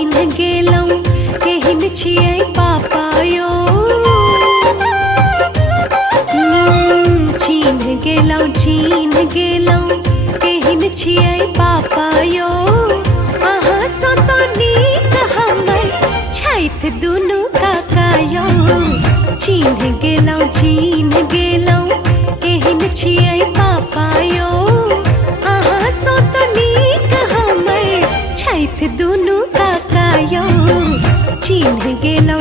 चिन्ह गेलौं केहन छियै पापा यौ। चिन्ह गेलौं केहन छियै पापा यौ। अहाँ सँ तऽ नीक हमर छथि दुनू काका यौ। चिन्ह गेलौं केहन छियै पापा यौ। अहाँ सँ तऽ नीक हमर छथि दुनू काका यौ। चिन्ह गेलौं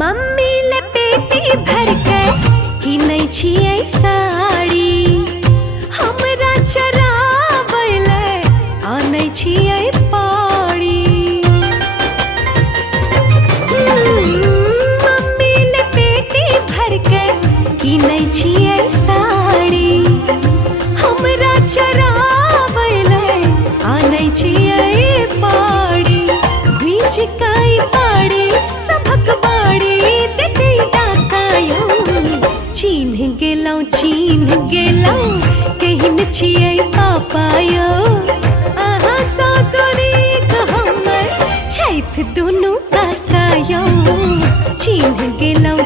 मम्मी ले पेटी भर के किनै छियै साड़ी। हमरा चराबै ले आनै छियै पाड़ी। मम्मी ले पेटी भर के किनै छियै साड़ी। हमरा चराबै ले आनै छियै पाड़ी। भिजकाई पाड़ी सभक बाड़ी देते टाका यौ। चिन्ह गेलौं केहन छियै पापा यौ। अहाँ सँ तऽ नीक हमर छथि दुनू काका यौ। चिन्ह गेलौं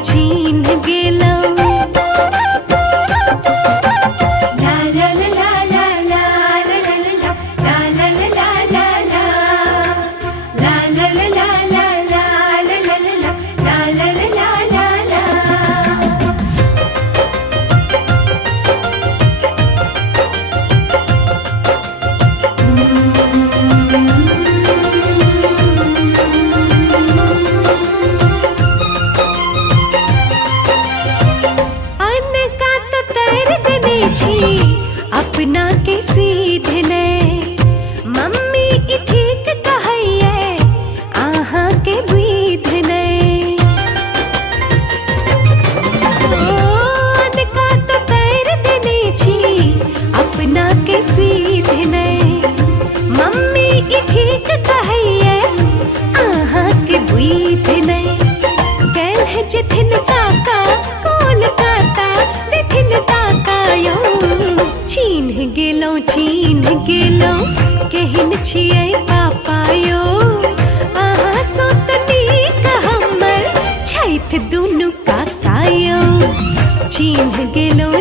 अपना के सीधे ने। मम्मी ई ठीक कहैये अहाँ के विध ने। अनका तो तैर देने छी अपना के सीधे ने। मम्मी ई ठीक कहैये अहाँ के विध ने। कैल जेथिन काका कोलकाता देथिन टाका यौ। चिन्ह गेलौं केहन छियै पापा यौ। अहाँ सँ तऽ नीक हमर छथि दुनू काका यौ। चिन्ह गेलौं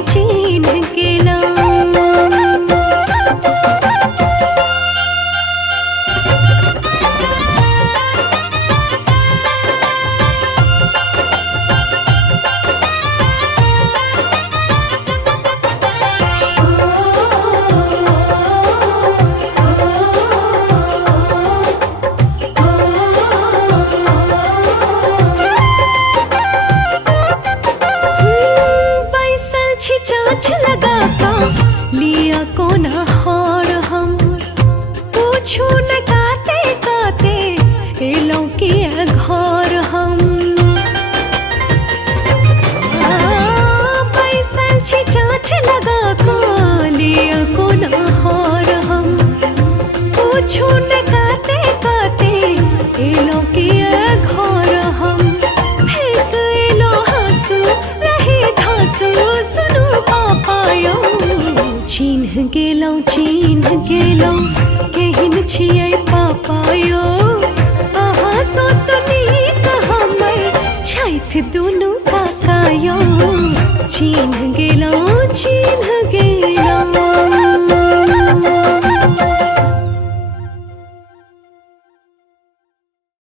चाँच लगा का लिया कोना हार हम। पूछू न काते काते एलौं के घर हम। बैसल छी चाँच लगा का लिया कोना हार हम। पूछू न काते काते एलौं के घर हम। फेंक एलो हंसू रहे धांसू सुनू पापा यौ। चिन्ह गेलौं केहन छियै पापा यौ। अहाँ सँ तऽ नीक हमर छथि दुनू काका यौ। चिन्ह गेलौं